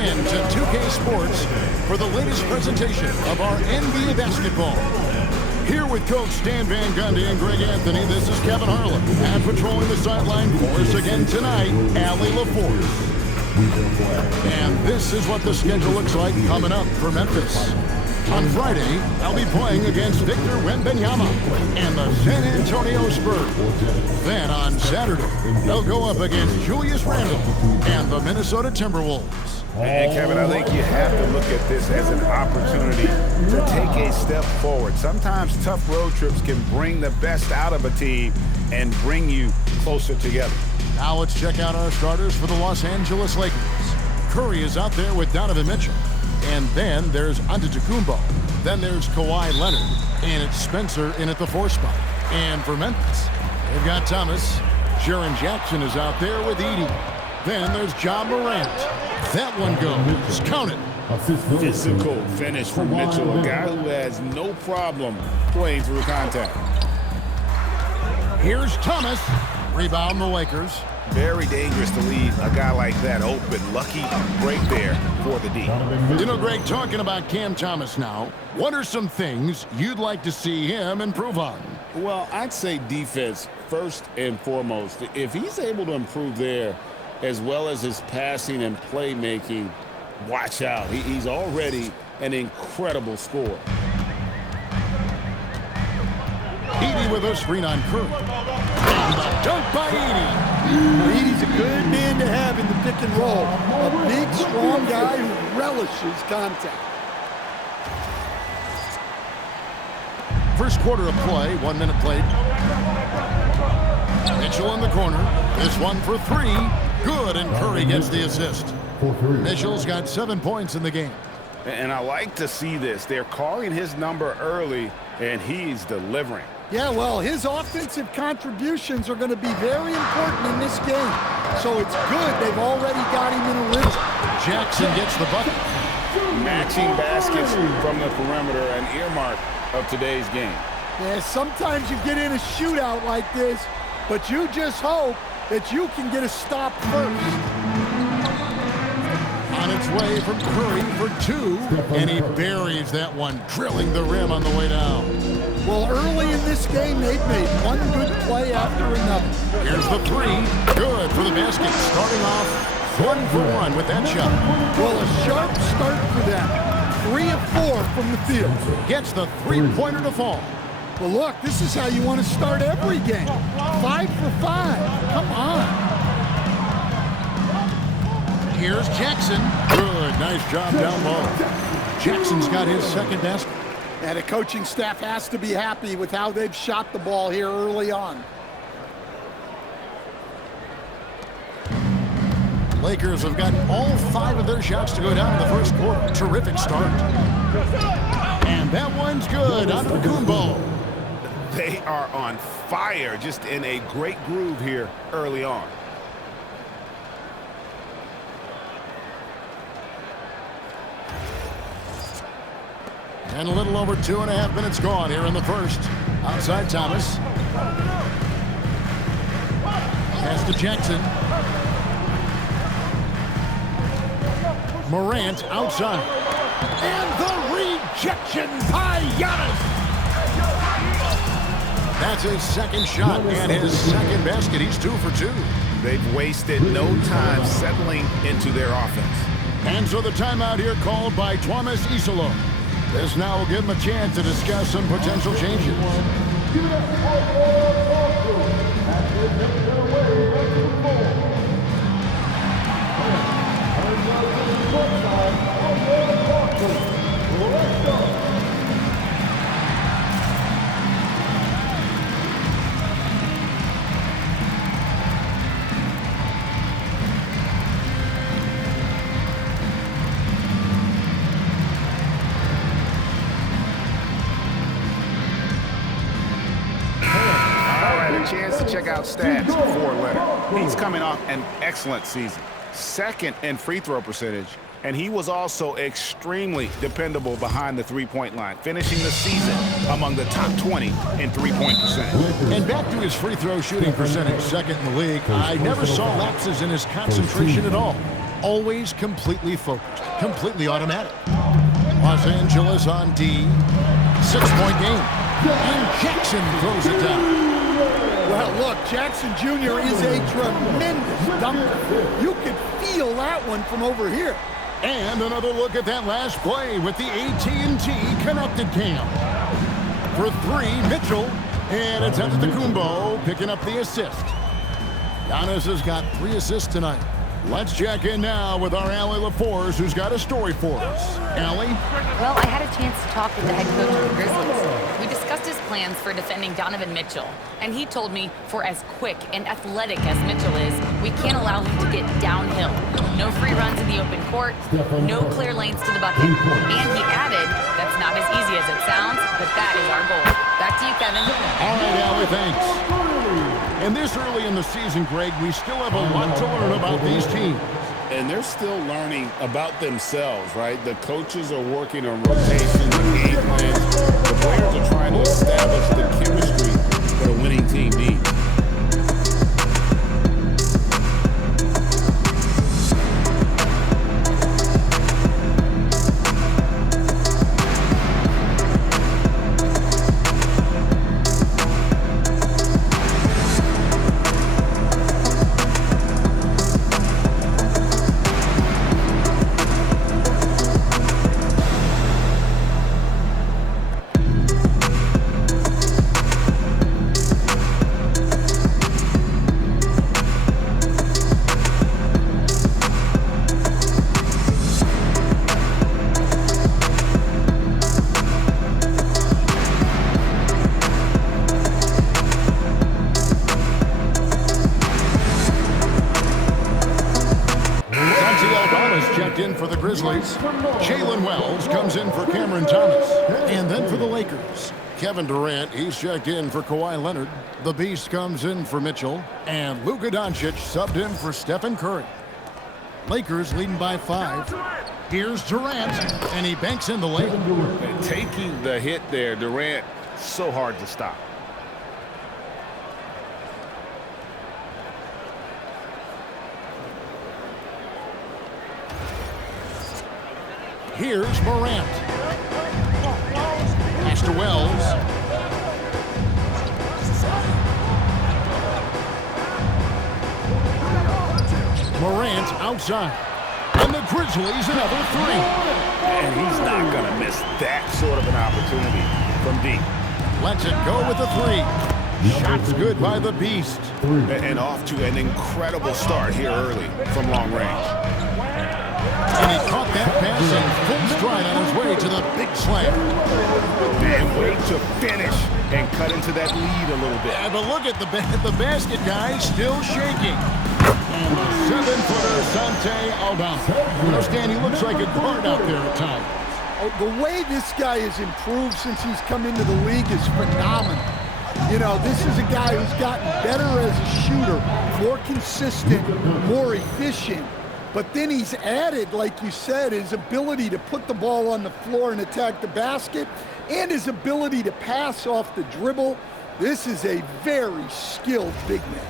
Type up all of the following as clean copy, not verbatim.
in to 2K Sports for the latest presentation of our NBA basketball. Here with Coach Stan Van Gundy and Greg Anthony, this is Kevin Harlan. And patrolling the sideline for us again tonight, Allie LaForce. And this is what the schedule looks like coming up for Memphis. On Friday, they'll be playing against Victor Wembanyama and the San Antonio Spurs. Then on Saturday, they'll go up against Julius Randle and the Minnesota Timberwolves. And Kevin, I think you have to look at this as an opportunity to take a step forward. Sometimes tough road trips can bring the best out of a team and bring you closer together. Now let's check out our starters for the Los Angeles Lakers. Curry is out there with Donovan Mitchell. And then there's Antetokounmpo. Then there's Kawhi Leonard. And it's Spencer in at the 4 spot. And for Memphis, they've got Thomas. Jaren Jackson is out there with Edey. Then there's Ja Morant. That one goes. Count it. Physical finish from Mitchell, a guy who has no problem playing through contact. Here's Thomas. Rebound the Lakers. Very dangerous to leave a guy like that open. Lucky break there for the D. You know, Greg, talking about Cam Thomas now, what are some things you'd like to see him improve on? Well, I'd say defense first and foremost. If he's able to improve there, as well as his passing and playmaking, watch out. He's already an incredible scorer. Edey with a screen on Curry. And the dunk by Edey. Edey's a good man to have in the pick and roll. A big, strong guy who relishes contact. First quarter of play, 1 minute played. Mitchell in the corner. This one for 3. Good, and Curry gets the assist. Mitchell's got 7 points in the game. And I like to see this. They're calling his number early, and he's delivering. Yeah, well, his offensive contributions are going to be very important in this game. So it's good they've already got him in a rhythm. Jackson gets the bucket. Matching baskets from the perimeter, an earmark of today's game. Yeah, sometimes you get in a shootout like this, but you just hope that you can get a stop first. On its way from Curry for 2, and he buries that one, drilling the rim on the way down. Well, early in this game, they've made one good play after another. Here's the 3. Good for the basket. Starting off 1 for 1 with that shot. Well, a sharp start for them. 3 of 4 from the field. Gets the 3-pointer to fall. Well, look, this is how you want to start every game. 5 for 5. Come on. Here's Jackson. Good. Nice job down low. Jackson's got his second basket. And the coaching staff has to be happy with how they've shot the ball here early on. Lakers have gotten all 5 of their shots to go down in the first quarter. Terrific start. And that one's good. Antetokounmpo. They are on fire, just in a great groove here early on. And a little over 2.5 minutes gone here in the first. Outside Thomas. Pass to Jackson. Morant outside. And the rejection by Giannis. That's his second shot and his second basket. He's 2 for 2. They've wasted no time settling into their offense. And so the timeout here called by Thomas Isolo. This now will give him a chance to discuss some potential changes. Chance to check out stats for Leonard. He's coming off an excellent season. Second in free throw percentage, and he was also extremely dependable behind the three-point line, finishing the season among the top 20 in three-point percentage. And back to his free throw shooting percentage, second in the league. I never saw lapses in his concentration at all. Always completely focused, completely automatic. Los Angeles on D. 6-point game. And Jackson throws it down. Well, look, Jackson Jr. is a tremendous dunker. You could feel that one from over here. And another look at that last play with the AT&T connected cam. For 3, Mitchell. And it's Antetokounmpo picking up the assist. Giannis has got 3 assists tonight. Let's check in now with our Allie LaForce, who's got a story for us. Allie? Well, I had a chance to talk with the head coach of the Grizzlies. We discussed his plans for defending Donovan Mitchell, and he told me for as quick and athletic as Mitchell is, we can't allow him to get downhill. No free runs in the open court, no clear lanes to the bucket. And he added, that's not as easy as it sounds, but that is our goal. Back to you, Kevin. All right, Allie, thanks. And this early in the season, Greg, we still have a lot to learn about these teams. And they're still learning about themselves, right? The coaches are working on rotations and game plans. The players are trying to establish the chemistry that a winning team needs. In for the Grizzlies. Jalen Wells comes in for Cameron Thomas. And then for the Lakers, Kevin Durant, he's checked in for Kawhi Leonard. The Beast comes in for Mitchell. And Luka Doncic subbed in for Stephen Curry. Lakers leading by 5. Here's Durant, and he banks in the lane. And taking the hit there, Durant, so hard to stop. Here's Morant. Pass to Wells. Morant outside. And the Grizzlies another 3. And he's not going to miss that sort of an opportunity from deep. Lets it go with the 3. Shots good by the Beast. And off to an incredible start here early from long range. And he caught that pass in full stride on his way to the big slam. And way to finish and cut into that lead a little bit. Yeah, but look at the basket guy still shaking. And the 7-footer, Santi Aldama. You know, Stan, he looks like a guard out there at times. Oh, the way this guy has improved since he's come into the league is phenomenal. You know, this is a guy who's gotten better as a shooter, more consistent, more efficient. But then he's added, like you said, his ability to put the ball on the floor and attack the basket, and his ability to pass off the dribble. This is a very skilled big man.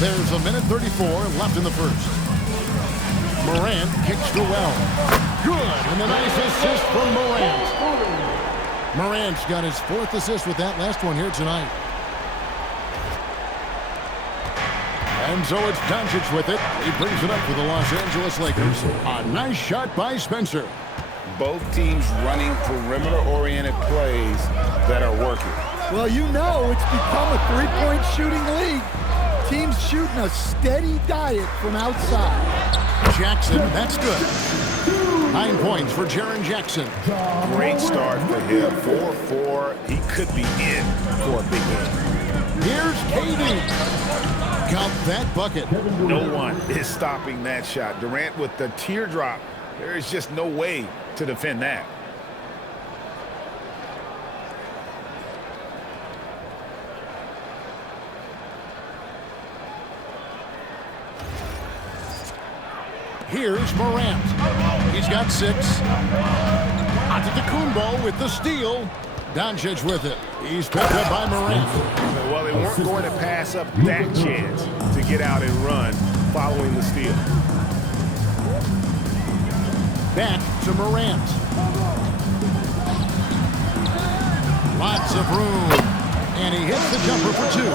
There's a minute 34 left in the first. Morant kicks to Wells. Good, and the nice assist from Morant. Morant's got his 4th assist with that last one here tonight. And so it's Doncic with it. He brings it up for the Los Angeles Lakers. A nice shot by Spencer. Both teams running perimeter-oriented plays that are working. Well, you know it's become a three-point shooting league. Teams shooting a steady diet from outside. Jackson, that's good. 9 points for Jaren Jackson. Great start for him. 4-4. He could be in for a big game. Here's KD. Count that bucket. No one is stopping that shot. Durant with the teardrop. There is just no way to defend that. Here's Morant. He's got 6. Antetokounmpo with the steal. Doncic with it. He's picked up by Morant. Well, they weren't going to pass up that chance to get out and run following the steal. Back to Morant. Lots of room. And he hits the jumper for two.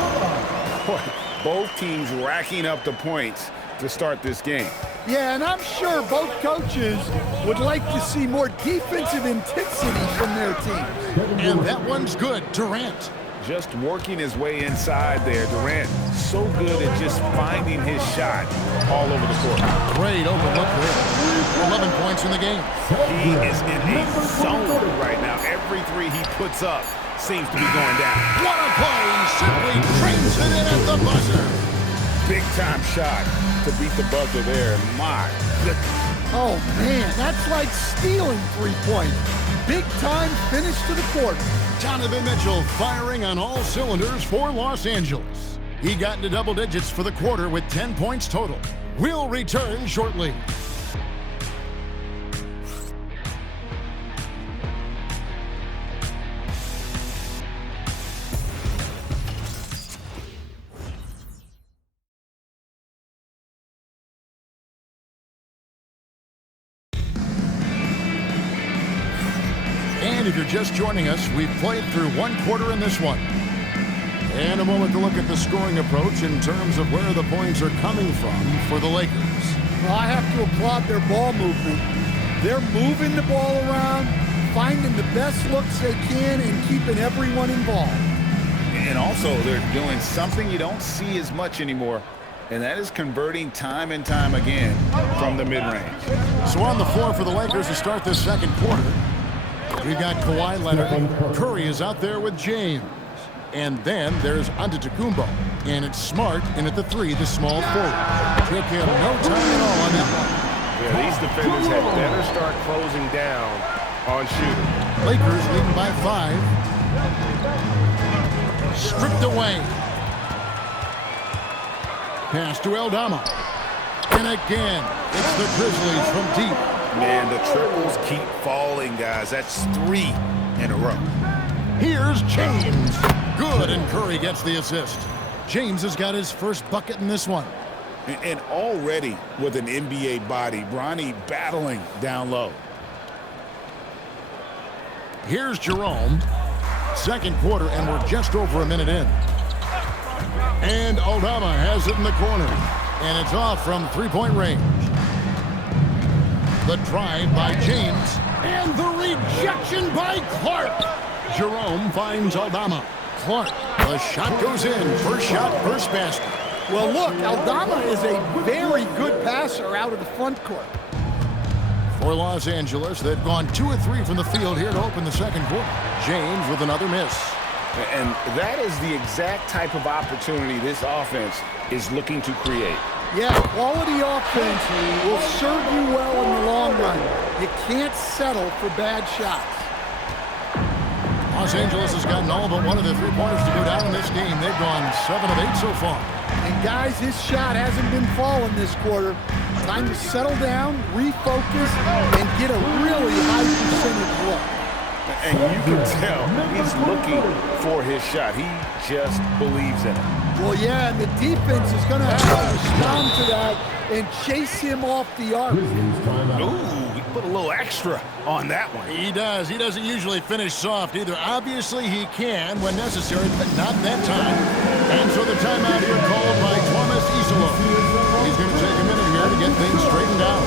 Boy, both teams racking up the points to start this game. Yeah, and I'm sure both coaches would like to see more defensive intensity from their teams. And that one's good. Durant. Just working his way inside there. Durant, so good at just finding his shot all over the court. Great open look there. 11 points in the game. He is in a zone right now. Every three he puts up seems to be going down. What a play! Simply trains it in at the buzzer. Big time shot to beat the buzzer there. My goodness. Oh, man, that's like stealing 3 points. Big time finish to the quarter. Donovan Mitchell firing on all cylinders for Los Angeles. He got into double digits for the quarter with 10 points total. We'll return shortly. And if you're just joining us, we've played through one quarter in this one. And a moment to look at the scoring approach in terms of where the points are coming from for the Lakers. Well, I have to applaud their ball movement. They're moving the ball around, finding the best looks they can, and keeping everyone involved. And also, they're doing something you don't see as much anymore, and that is converting time and time again from the mid-range. So on the floor for the Lakers to start this second quarter, we got Kawhi Leonard. Curry is out there with James. And then there's Antetokounmpo. And it's Smart in at the three, the small forward. Took him no time at all on that one. Yeah, these defenders had better start closing down on shooting. Lakers leading by 5. Stripped away. Pass to Aldama. And again, it's the Grizzlies from deep. Man, the triples keep falling, guys. That's 3 in a row. Here's James. Good, and Curry gets the assist. James has got his first bucket in this one. And already with an NBA body, Bronny battling down low. Here's Jerome. Second quarter, and we're just over a minute in. And Aldama has it in the corner. And it's off from three-point range. The drive by James. And the rejection by Clark. Jerome finds Aldama. Clark, the shot goes in. First shot, first basket. Well, look, Aldama is a very good passer out of the front court. For Los Angeles, they've gone 2 of 3 from the field here to open the second quarter. James with another miss. And that is the exact type of opportunity this offense is looking to create. Yeah, quality offense will serve you well in the long run. You can't settle for bad shots. Los Angeles has gotten all but one of the three-pointers to go down in this game. They've gone 7 of 8 so far. And guys, his shot hasn't been falling this quarter. Time to settle down, refocus, and get a really high percentage look. And you can tell he's looking for his shot. He just believes in it. Well, yeah, and the defense is going to have to respond to that and chase him off the arc. Ooh, he put a little extra on that one. He does. He doesn't usually finish soft either. Obviously, he can when necessary, but not that time. And so the timeout here called by Thomas Isolo. He's going to take a minute here to get things straightened out.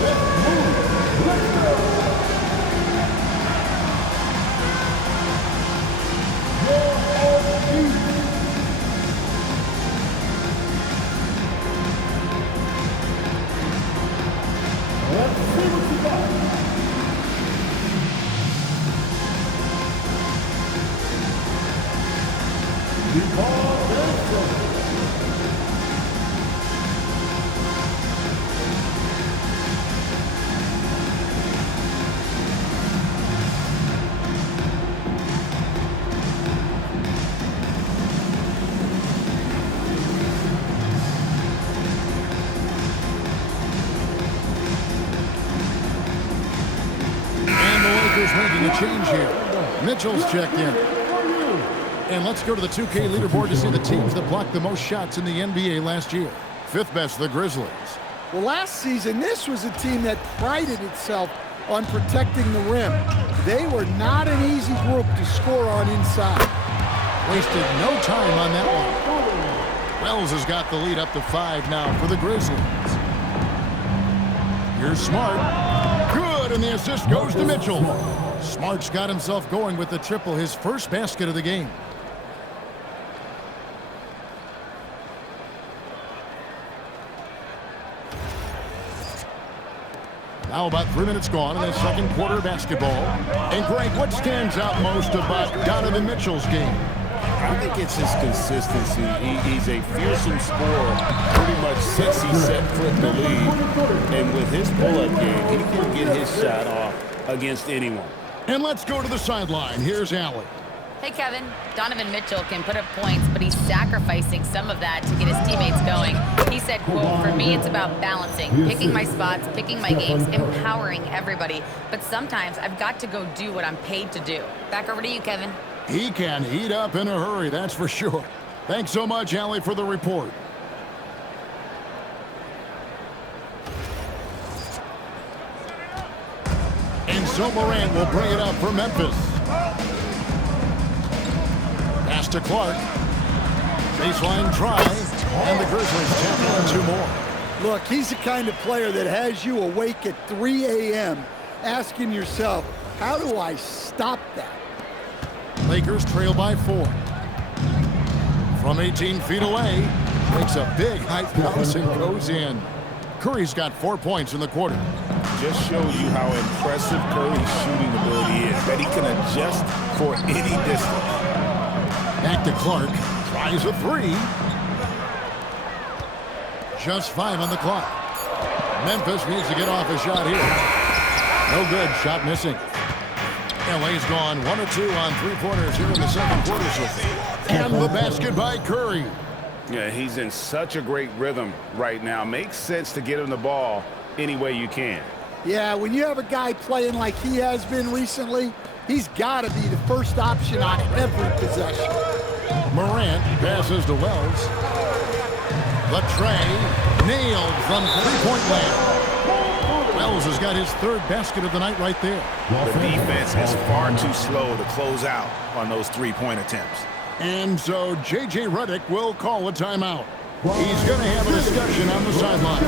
Making a change here. Mitchell's checked in. And let's go to the 2K leaderboard to see the teams that blocked the most shots in the NBA last year. Fifth best, the Grizzlies. Well, last season, this was a team that prided itself on protecting the rim. They were not an easy group to score on inside. Wasted no time on that one. Wells has got the lead up to 5 now for the Grizzlies. Here's Smart. Good, and the assist goes to Mitchell. Smart's got himself going with the triple, his first basket of the game. Now about 3 minutes gone in the second quarter of basketball. And Greg, what stands out most about Donovan Mitchell's game? I think it's his consistency. He's a fearsome scorer pretty much since he set foot in the league. And with his pull-up game, he can get his shot off against anyone. And let's go to the sideline. Here's Allie. Hey, Kevin. Donovan Mitchell can put up points, but he's sacrificing some of that to get his teammates going. He said, quote, "For me, it's about balancing, picking my spots, picking my games, empowering everybody. But sometimes I've got to go do what I'm paid to do." Back over to you, Kevin. He can heat up in a hurry, that's for sure. Thanks so much, Allie, for the report. And so Morant will bring it up for Memphis. Pass to Clark. Baseline drive, and the Grizzlies tap on 2 more. Look, he's the kind of player that has you awake at 3 a.m. asking yourself, how do I stop that? Lakers trail by 4. From 18 feet away, makes a big height bounce and goes in. Curry's got 4 points in the quarter. Just shows you how impressive Curry's shooting ability is, that he can adjust for any distance. Back to Clark, tries a 3. Just 5 on the clock. Memphis needs to get off a shot here. No good, shot missing. LA's gone 1 of 2 on 3-pointers here in the second quarter. And the basket by Curry. Yeah, he's in such a great rhythm right now. Makes sense to get him the ball any way you can. Yeah, when you have a guy playing like he has been recently, he's got to be the first option on every possession. Morant passes to Wells. The tray nailed from 3-point land. Wells has got his 3rd basket of the night right there. The defense is far too slow to close out on those 3-point attempts. And so J.J. Redick will call a timeout. He's going to have a discussion on the sideline.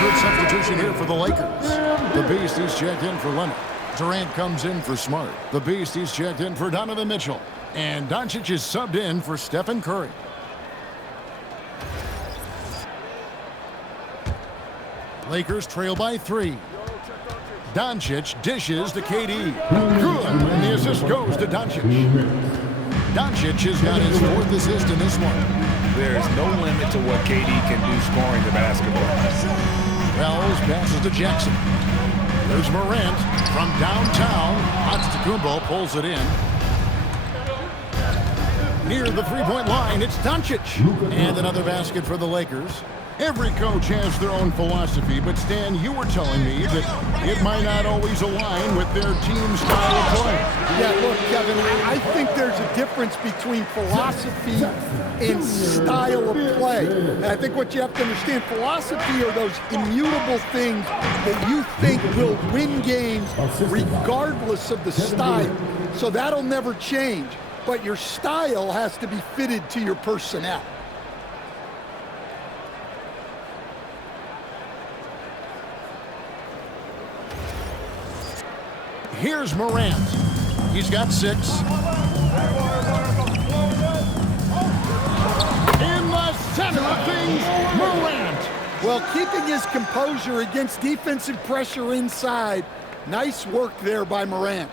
Good substitution here for the Lakers. The Beast, he's checked in for Leonard. Durant comes in for Smart. The Beast, he's checked in for Donovan Mitchell. And Doncic is subbed in for Stephen Curry. Lakers trail by 3. Doncic dishes to KD. Good, and the assist goes to Doncic. Doncic has got his 4th assist in this one. There's no limit to what KD can do scoring the basketball. Wells passes to Jackson. There's Morant from downtown. Antetokounmpo pulls it in. Near the 3-point line, it's Doncic. And another basket for the Lakers. Every coach has their own philosophy, but Stan, you were telling me that it might not always align with their team style of play. Yeah, look, Kevin, I think there's a difference between philosophy and style of play. And I think what you have to understand, philosophy are those immutable things that you think will win games regardless of the style. So that'll never change. But your style has to be fitted to your personnel. Here's Morant. He's got 6. In the center of things, Morant. Well, keeping his composure against defensive pressure inside. Nice work there by Morant.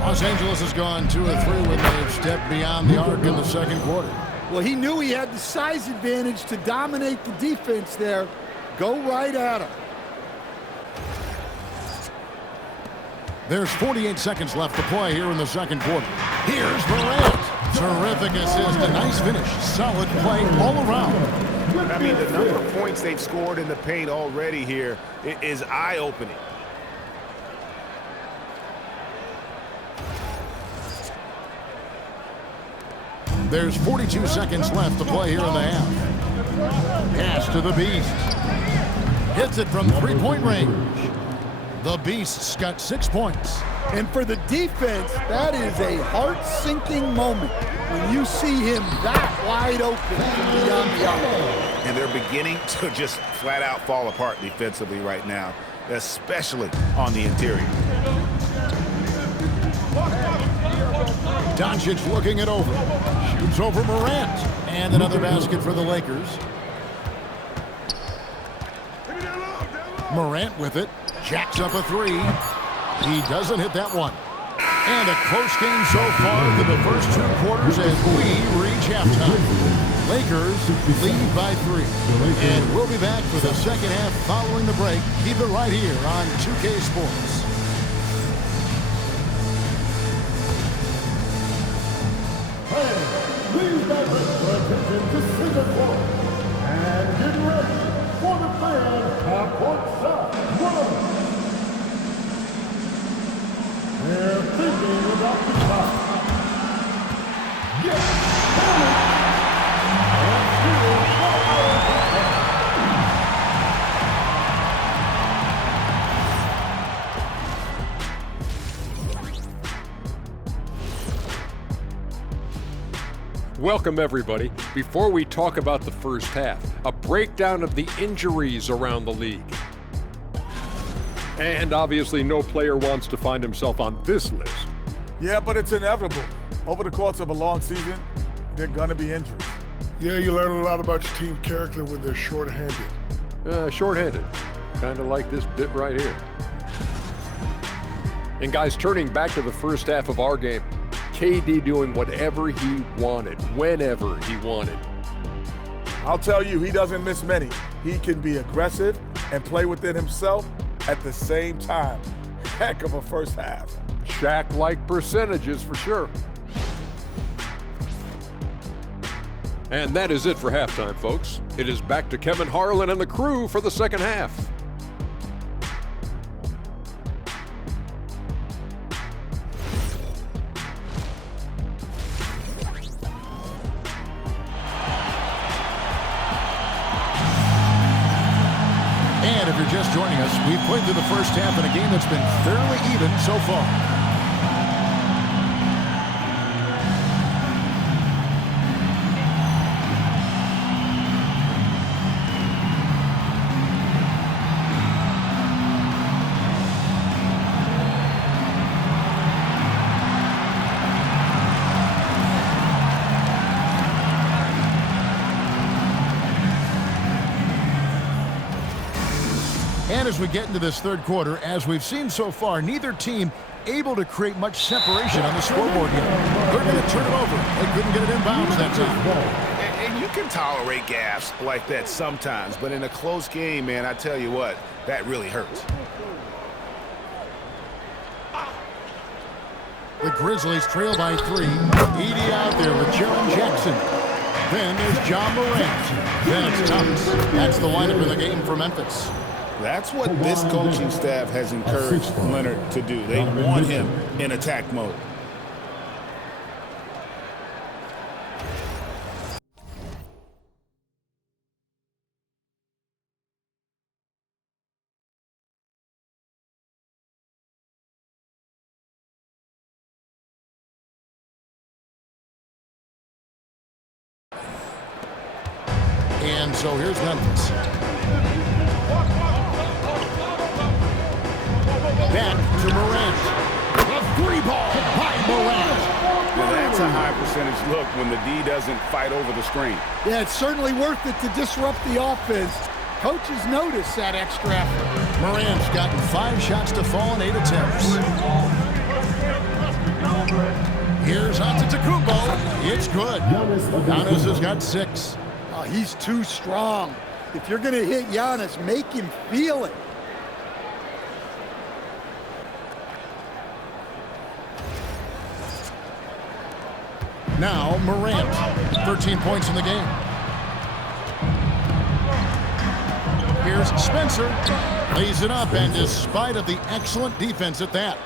Los Angeles has gone 2 of 3 when they've stepped beyond the arc in the second quarter. Well, he knew he had the size advantage to dominate the defense there. Go right at him. There's 48 seconds left to play here in the second quarter. Here's Morant. Terrific assist, a nice finish. Solid play all around. I mean, the number of points they've scored in the paint already here is eye-opening. There's 42 seconds left to play here in the half. Pass to the Beast. Hits it from three-point range. The Beast's got 6 points. And for the defense, that is a heart-sinking moment when you see him that wide open from beyond the arc. And they're beginning to just flat-out fall apart defensively right now, especially on the interior. Doncic looking it over. Shoots over Morant. And another basket for the Lakers. Morant with it. Jacks up a 3. He doesn't hit that one. And a close game so far for the first 2 quarters as we reach halftime. Lakers lead by 3. And we'll be back for the second half following the break. Keep it right here on 2K Sports. Please direct your attention to center court. And get ready for the fan half-court shot. They're thinking about the shot. Yes, Welcome, everybody. Before we talk about the first half, a breakdown of the injuries around the league. And obviously, no player wants to find himself on this list. Yeah, but it's inevitable. Over the course of a long season, there are going to be injuries. Yeah, you learn a lot about your team character when they're short-handed. Short-handed. Kind of like this bit right here. And guys, turning back to the first half of our game, KD doing whatever he wanted, whenever he wanted. I'll tell you, he doesn't miss many. He can be aggressive and play within himself at the same time. Heck of a first half. Shaq-like percentages for sure. And that is it for halftime, folks. It is back to Kevin Harlan and the crew for the second half. And if you're just joining us, we've played through the first half in a game that's been fairly even so far. And as we get into this third quarter, as we've seen so far, neither team able to create much separation on the scoreboard yet. They're going to turn it over. They couldn't get it inbounds that time. And you can tolerate gaffes like that sometimes, but in a close game, man, I tell you what, that really hurts. The Grizzlies trail by 3. Edey out there with Jaren Jackson. Then there's John Morant. Then it's Thomas. That's the lineup in the game for Memphis. That's what this coaching staff has encouraged Leonard to do. They want him in attack mode. And so here's Memphis. Back to Morant. A three ball by Morant. Now that's a high percentage look when the D doesn't fight over the screen. Yeah, it's certainly worth it to disrupt the offense. Coaches notice that extra effort. Morant's gotten 5 shots to fall in 8 attempts. Here's Antetokounmpo. It's good. Giannis has got 6. Oh, he's too strong. If you're going to hit Giannis, make him feel it. Now Morant, 13 points in the game. Here's Spencer, lays it up, and despite of the excellent defense at that.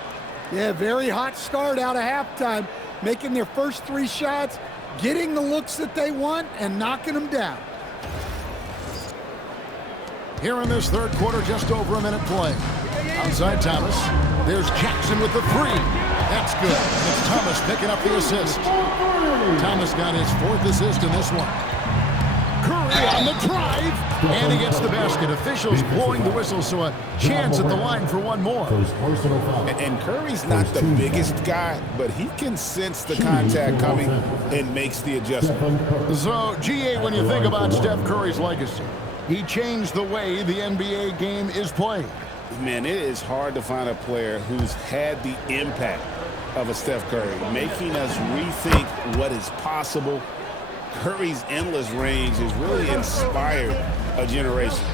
Yeah, very hot start out of halftime, making their first 3 shots, getting the looks that they want, and knocking them down. Here in this third quarter, just over a minute play. Outside Thomas, there's Jackson with the 3. That's good. And it's Thomas picking up the assist. Thomas got his 4th assist in this one. Curry on the drive, and he gets the basket. Officials blowing the whistle, so a chance at the line for one more. And Curry's not the biggest guy, but he can sense the contact coming and makes the adjustment. So, GA, when you think about Steph Curry's legacy, he changed the way the NBA game is played. Man, it is hard to find a player who's had the impact of a Steph Curry, making us rethink what is possible. Curry's endless range has really inspired a generation.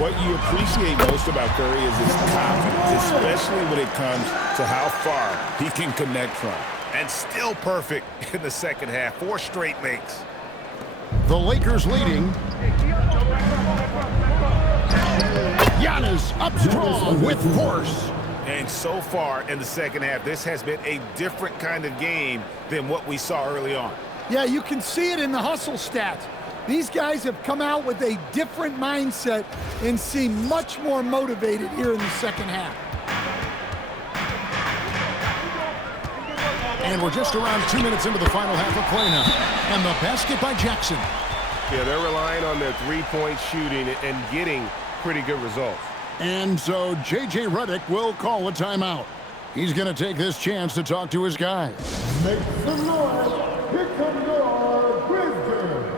What you appreciate most about Curry is his confidence, especially when it comes to how far he can connect from. And still perfect in the second half. 4 straight makes. The Lakers leading. Giannis up strong with force. And so far in the second half, this has been a different kind of game than what we saw early on. Yeah, you can see it in the hustle stats. These guys have come out with a different mindset and seem much more motivated here in the second half. And we're just around 2 minutes into the final half of play now. And the basket by Jackson. Yeah, they're relying on their three-point shooting and getting pretty good results. And so J.J. Redick will call a timeout. He's going to take this chance to talk to his guys. Make some noise. Here comes your Grizzlies.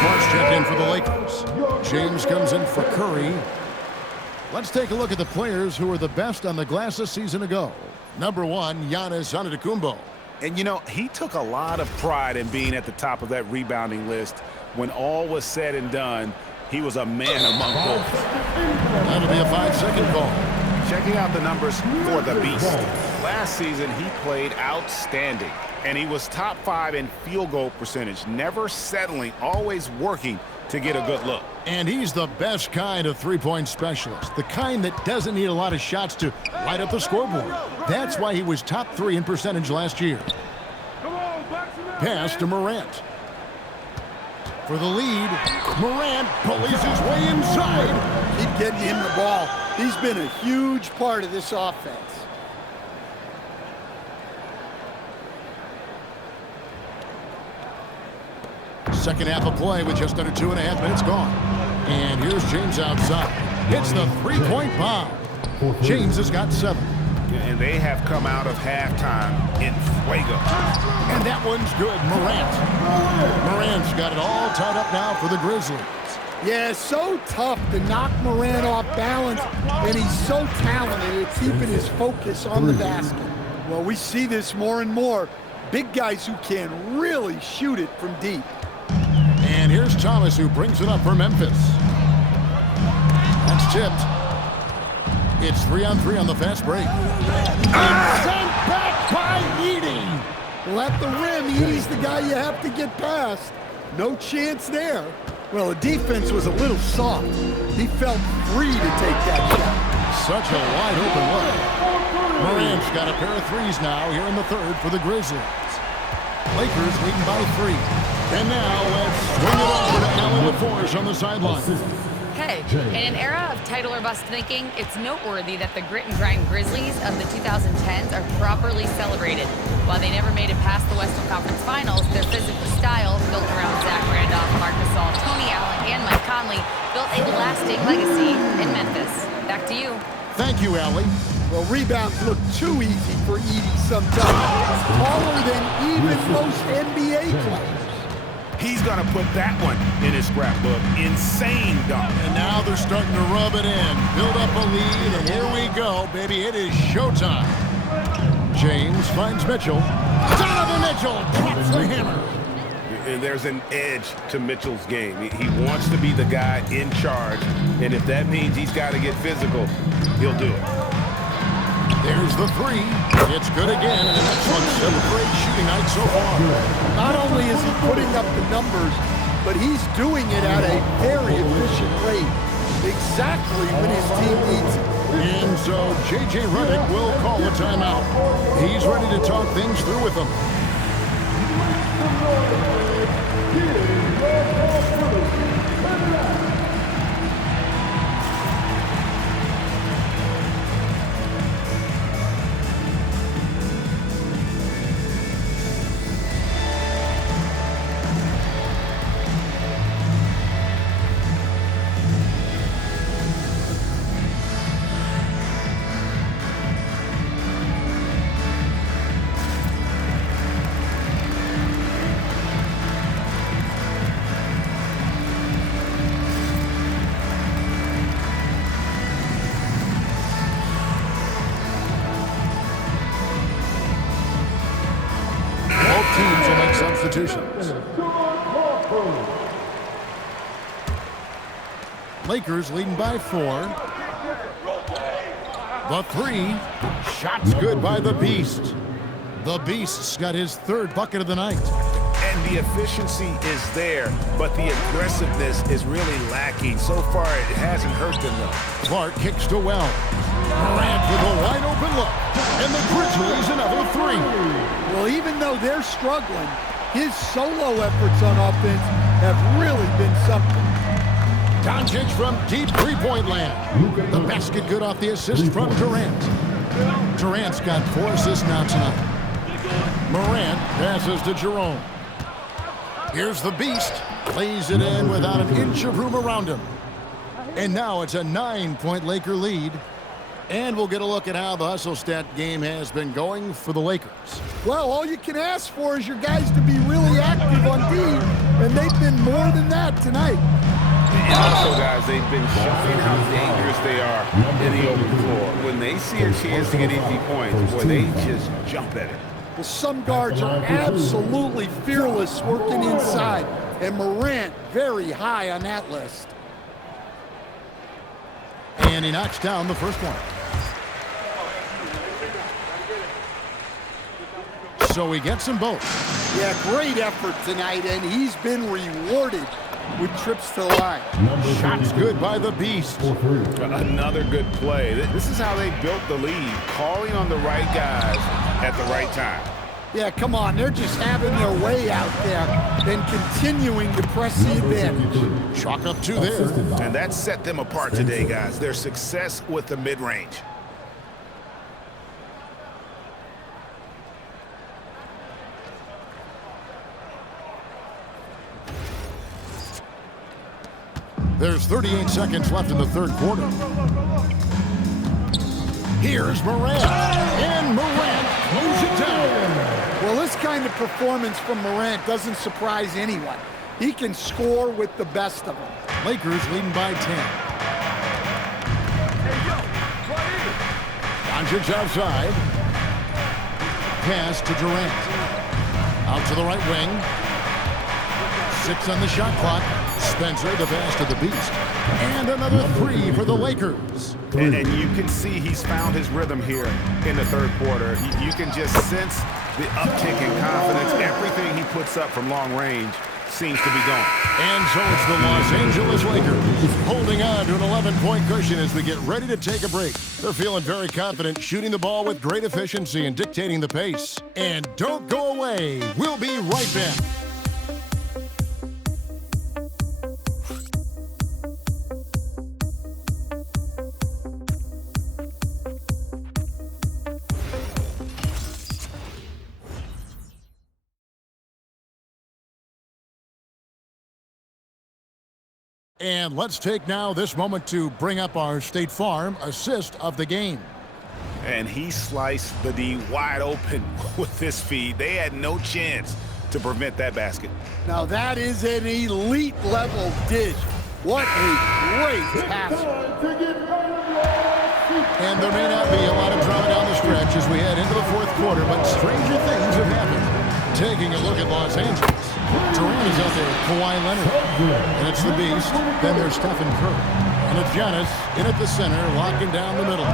Smart's checked in for the Lakers. James comes in for Curry. Let's take a look at the players who were the best on the glass a season ago. Number 1, Giannis Antetokounmpo. And, you know, he took a lot of pride in being at the top of that rebounding list. When all was said and done, he was a man among both. That'll be a 5-second call. Checking out the numbers for the Beast. Last season, he played outstanding. And he was top 5 in field goal percentage, never settling, always working to get a good look. And he's the best kind of three-point specialist, the kind that doesn't need a lot of shots to light up the scoreboard. That's why he was top 3 in percentage last year. Pass to Morant. For the lead, Morant pulleys his way inside. Keep getting him the ball. He's been a huge part of this offense. Second half of play with just under 2.5 minutes gone. And here's James outside. Hits the three-point bomb. James has got 7. And they have come out of halftime in fuego. And that one's good. Morant's got it all tied up now for the Grizzlies. Yeah, so tough to knock Morant off balance, and he's so talented at keeping his focus on the basket. Well, we see this more and more. Big guys who can really shoot it from deep. And here's Thomas, who brings it up for Memphis. That's tipped. It's 3-on-3 on the fast break. Sent back by Edey. Well, at the rim, Edey's the guy you have to get past. No chance there. Well, the defense was a little soft. He felt free to take that shot. Such a wide open look. Morant's got a pair of threes now here in the third for the Grizzlies. Lakers leading by 3. And now let's swing it over to Allen LaForce on the sideline. Hey, in an era of title or bust thinking, it's noteworthy that the grit and grind Grizzlies of the 2010s are properly celebrated. While they never made it past the Western Conference Finals, their physical style, built around Zach Randolph, Marc Gasol, Tony Allen, and Mike Conley, built a lasting legacy in Memphis. Back to you. Thank you, Allie. Well, rebounds look too easy for Edey sometimes. Taller than even most NBA players. He's going to put that one in his scrapbook. Insane dunk. And now they're starting to rub it in. Build up a lead, and here we go, baby. It is showtime. James finds Mitchell. Donovan Mitchell drops the hammer. And there's an edge to Mitchell's game. He wants to be the guy in charge, and if that means he's got to get physical, he'll do it. There's the 3. It's good again, and an excellent 7th-grade shooting night so far. Not only is he putting up the numbers, but he's doing it at a very efficient rate. Exactly when his team needs it. And so J.J. Redick will call a timeout. He's ready to talk things through with them. Teams will make substitutions. Lakers leading by 4. The 3. Shot's good by the Beast. The Beast's got his 3rd bucket of the night. And the efficiency is there, but the aggressiveness is really lacking. So far, it hasn't hurt them, though. Clark kicks to Wells. Morant with a wide open look. And the Grizzlies another 3. Well, even though they're struggling, his solo efforts on offense have really been something. Doncic from deep three-point land. The basket good off the assist from Durant. Durant's got 4 assists now tonight. Morant passes to Jerome. Here's the Beast. Lays it in without an inch of room around him. And now it's a 9-point Laker lead. And we'll get a look at how the hustle stat game has been going for the Lakers. Well, all you can ask for is your guys to be really active on D, and they've been more than that tonight. And also, guys, they've been showing how dangerous they are in the open floor. When they see a chance to get easy points, boy, they just jump at it. Well, some guards are absolutely fearless working inside, and Morant very high on that list. And he knocks down the first one. So he gets them both. Yeah, great effort tonight, and he's been rewarded with trips to the line. Shots good by the Beast. Another good play. This is how they built the lead, calling on the right guys at the right time. Yeah, come on. They're just having their way out there and continuing to press the advantage. Chalk up 2 there. And that set them apart today, guys. Their success with the mid-range. There's 38 seconds left in the third quarter. Here's Morant. And Morant moves it down. Well, this kind of performance from Morant doesn't surprise anyone. He can score with the best of them. Lakers leading by 10. Doncic outside. Pass to Durant. Out to the right wing. 6 on the shot clock. Spencer, the pass to the Beast. And another 3 for the Lakers. And you can see he's found his rhythm here in the third quarter. You can just sense the uptick in confidence. Everything he puts up from long range seems to be gone. And so it's the Los Angeles Lakers holding on to an 11-point cushion as we get ready to take a break. They're feeling very confident, shooting the ball with great efficiency and dictating the pace. And don't go away. We'll be right back. And let's take now this moment to bring up our State Farm assist of the game. And he sliced the D wide open with this feed. They had no chance to prevent that basket. Now that is an elite level dish. What a great pass. And there may not be a lot of drama down the stretch as we head into the fourth quarter, but stranger things have happened. Taking a look at Los Angeles. Durant is out there with Kawhi Leonard. And it's the Beast. Then there's Stephen Curry. And it's Giannis in at the center, locking down the middle.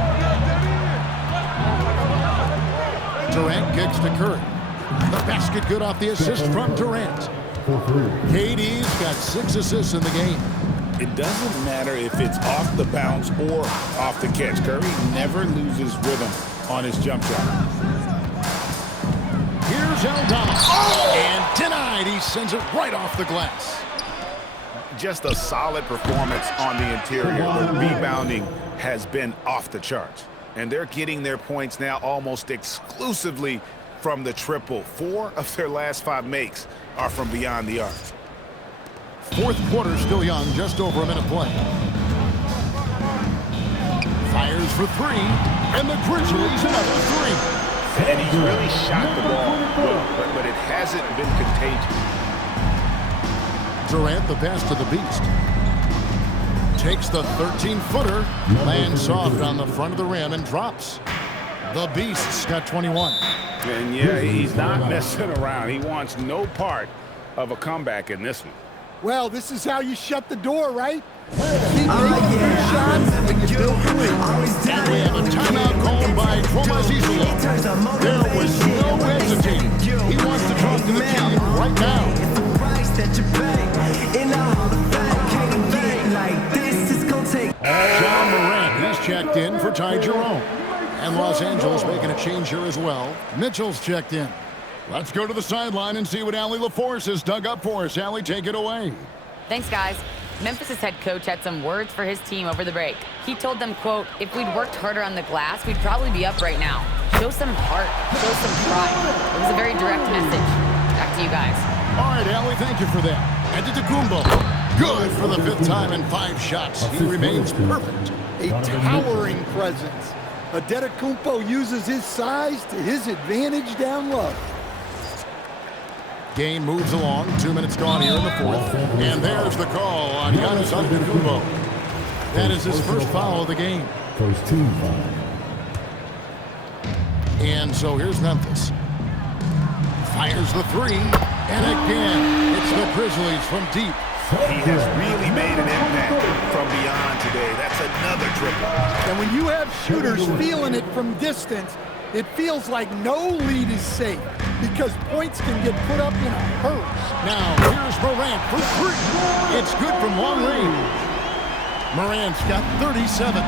Durant kicks to Curry. The basket good off the assist from Durant. KD's got 6 assists in the game. It doesn't matter if it's off the bounce or off the catch. Curry never loses rhythm on his jump shot. Here's Aldama. And denied. He sends it right off the glass. Just a solid performance on the interior. The rebounding has been off the charts. And they're getting their points now almost exclusively from the triple. 4 of their last 5 makes are from beyond the arc. Fourth quarter still young, just over a minute play. Fires for 3, and the Grizzlies another 3. And he's really shot the ball good, but it hasn't been contagious. Durant, the pass to the Beast. Takes the 13-footer, lands soft on the front of the rim and drops. The Beast's got 21. And yeah, he's not messing around. He wants no part of a comeback in this one. Well, this is how you shut the door, right? Keep making your shots and you build the lead. And we have a timeout called by Thomas Isolo. There was no hesitating. He wants to talk to the team right now. John Morant, he's checked in for Ty Jerome. And Los Angeles making a change here as well. Mitchell's checked in. Let's go to the sideline and see what Allie LaForce has dug up for us. Allie, take it away. Thanks, guys. Memphis' head coach had some words for his team over the break. He told them, quote, if we'd worked harder on the glass, we'd probably be up right now. Show some heart. Show some pride. It was a very direct message. Back to you guys. All right, Allie, thank you for that. Antetokounmpo, good for the 5th time in 5 shots. He remains perfect. A towering presence. Antetokounmpo uses his size to his advantage down low. Game moves along. 2 minutes gone here in the fourth. And there's the call on Giannis Antetokounmpo. That is his first foul of the game. First team foul. And so here's Memphis. Fires the 3. And again, it's the Grizzlies from deep. He has really made an impact from beyond today. That's another triple. And when you have shooters feeling it from distance, it feels like no lead is safe because points can get put up in a hurry. Now, here's Morant for 3. It's good from long range. Morant's got 37.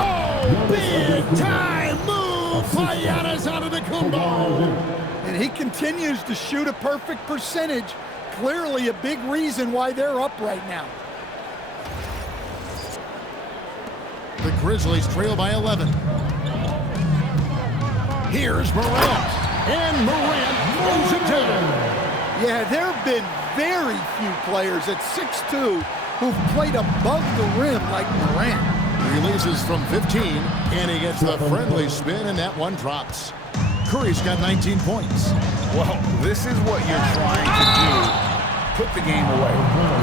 Oh, big time move by Giannis Antetokounmpo. And he continues to shoot a perfect percentage. Clearly a big reason why they're up right now. The Grizzlies trail by 11. Here's Morant. And Morant throws it down. Yeah, there have been very few players at 6'2" who've played above the rim like Morant. Releases from 15, and he gets the friendly spin, and that one drops. Curry's got 19 points. Well, this is what you're trying to do. Put the game away.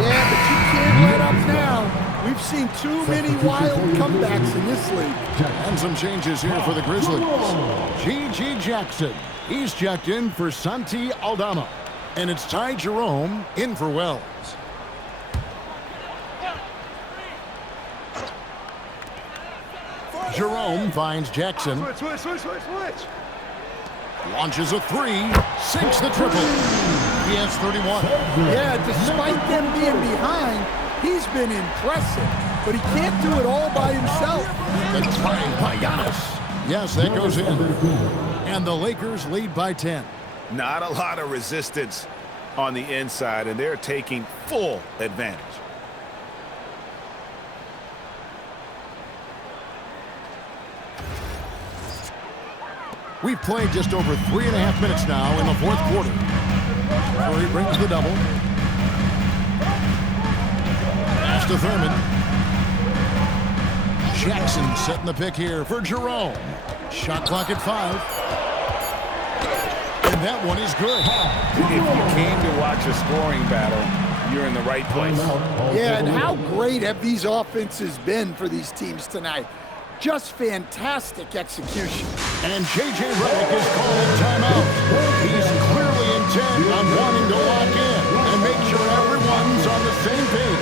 Yeah, but you can't let up now. We've seen too many wild comebacks in this league. And some changes here for the Grizzlies. G.G. Jackson. He's checked in for Santi Aldama. And it's Ty Jerome in for Wells. Jerome finds Jackson. Switch. Launches a three. Sinks the triple. He has 31. Yeah, despite them being behind, he's been impressive. But he can't do it all by himself. The try by Giannis. Yes, that goes in. And the Lakers lead by 10. Not a lot of resistance on the inside, and they're taking full advantage. We've played just over 3.5 minutes now in the fourth quarter. Curry brings the double. Pass to Thurman. Jackson setting the pick here for Jerome. Shot clock at 5. And that one is good. If you came to watch a scoring battle, you're in the right place. Yeah, and how great have these offenses been for these teams tonight? Just fantastic execution. And J.J. Redick is called timeout. He's clearly intent on wanting to lock in and make sure everyone's on the same page.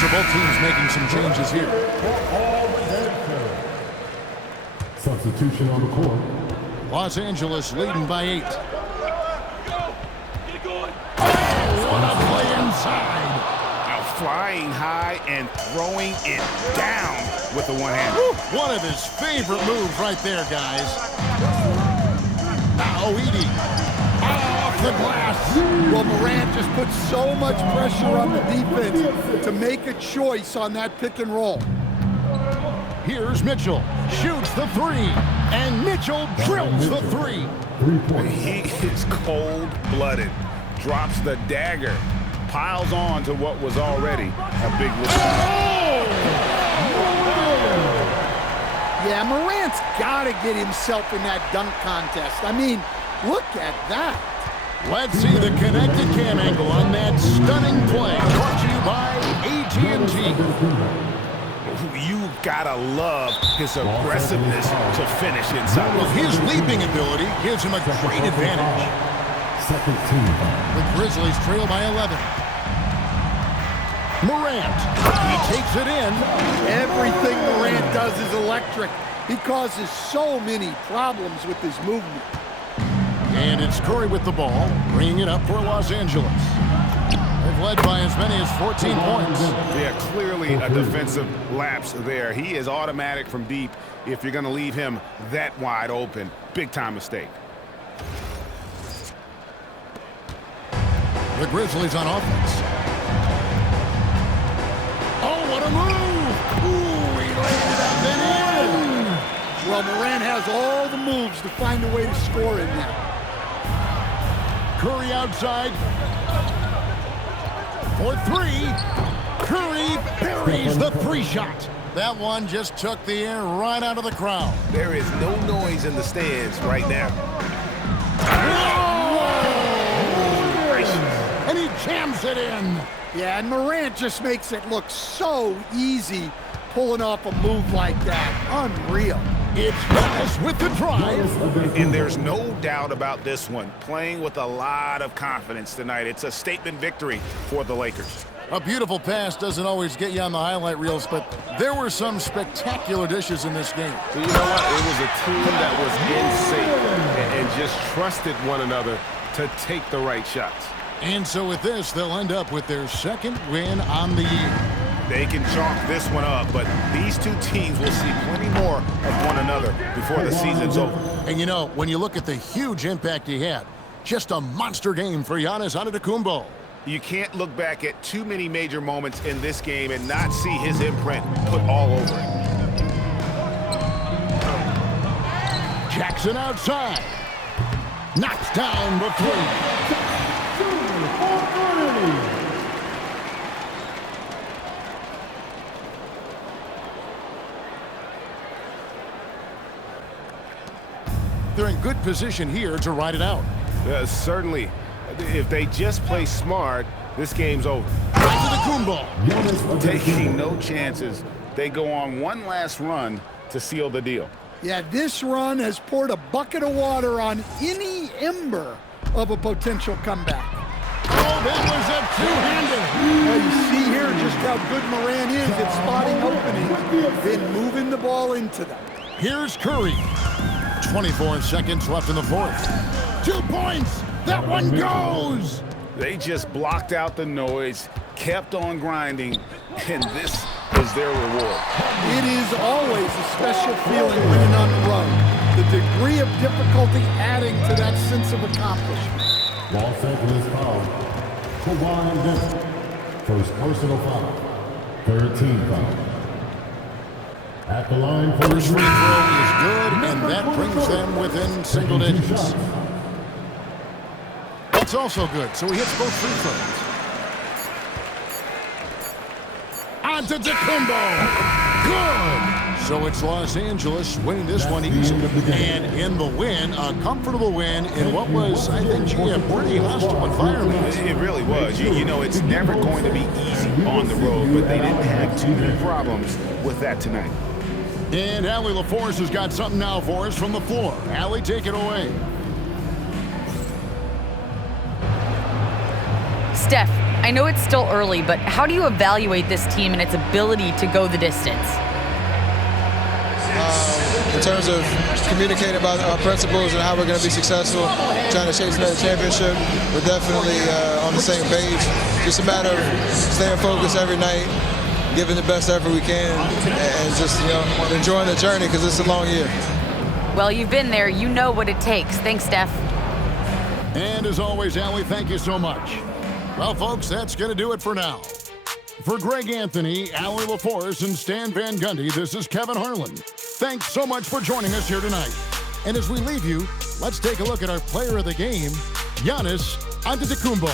So both teams making some changes here. Substitution on the court. Los Angeles leading by 8. Oh, what a play inside. Now flying high and throwing it down with the one hand. Woo, one of his favorite moves right there, guys. Now Edey. Off the glass. Well, Morant just put so much pressure on the defense to make a choice on that pick and roll. Here's Mitchell. Shoots the 3. And Mitchell drills the 3. He is cold-blooded. Drops the dagger. Piles on to what was already a big lead. Yeah, Morant's got to get himself in that dunk contest. I mean, look at that. Let's see the connected cam angle on that stunning play. Brought to you by AT&T. You gotta love his aggressiveness to finish inside. Well, his leaping ability gives him a great advantage. Second team. The Grizzlies trail by 11. Morant. He takes it in. Everything Morant does is electric. He causes so many problems with his movement. And it's Curry with the ball, bringing it up for Los Angeles. They've led by as many as 14 points. Yeah, clearly a defensive lapse there. He is automatic from deep if you're going to leave him that wide open. Big-time mistake. The Grizzlies on offense. Oh, what a move! Ooh, he laid it up and in! Well, Morant has all the moves to find a way to score in there. Curry outside. For 3. Curry buries the 3 shot. That one just took the air right out of the crowd. There is no noise in the stands right now. And he jams it in. Yeah, and Morant just makes it look so easy pulling off a move like that. Unreal. It's Giannis with the drive. And there's no doubt about this one. Playing with a lot of confidence tonight. It's a statement victory for the Lakers. A beautiful pass doesn't always get you on the highlight reels, but there were some spectacular dishes in this game. You know what? It was a team that was in sync and just trusted one another to take the right shots. And so with this, they'll end up with their second win on the year. They can chalk this one up, but these two teams will see plenty more of one another before the season's over. And you know, when you look at the huge impact he had, just a monster game for Giannis Antetokounmpo. You can't look back at too many major moments in this game and not see his imprint put all over it. Jackson outside. Knocks down the 3. They're in good position here to ride it out. Certainly, if they just play smart, this game's over. Back to the Kumbo. Taking no chances. They go on one last run to seal the deal. Yeah, this run has poured a bucket of water on any ember of a potential comeback. Oh, that was a two-hander. Well, you see here just how good Morant is at spotting openings, then moving the ball into them. Here's Curry. 24 seconds left in the fourth. 2 points. That one goes. They just blocked out the noise, kept on grinding, and this is their reward. It is always a special feeling winning on the road. The degree of difficulty adding to that sense of accomplishment. Los Angeles foul. Kawhi Leonard. First personal foul. 13 foul. At the line for First free throw is good, and that brings them within single digits. It's also good, so he hits both free throws. Antetokounmpo. Good. So it's Los Angeles winning this one easily. And in the win, a comfortable win in what was, I think, a pretty hostile environment. It really was. You know, it's never going to be easy on the road, but they didn't have too many problems with that tonight. And Allie LaForce has got something now for us from the floor. Allie, take it away. Steph, I know it's still early, but how do you evaluate this team and its ability to go the distance? In terms of communicating about our principles and how we're going to be successful, trying to chase another championship, we're definitely on the same page. Just a matter of staying focused every night, giving the best effort we can, and just, enjoying the journey because it's a long year. Well, you've been there. You know what it takes. Thanks, Steph. And as always, Allie, thank you so much. Well, folks, that's going to do it for now. For Greg Anthony, Allie LaForce, and Stan Van Gundy, this is Kevin Harlan. Thanks so much for joining us here tonight. And as we leave you, let's take a look at our player of the game, Giannis Antetokounmpo.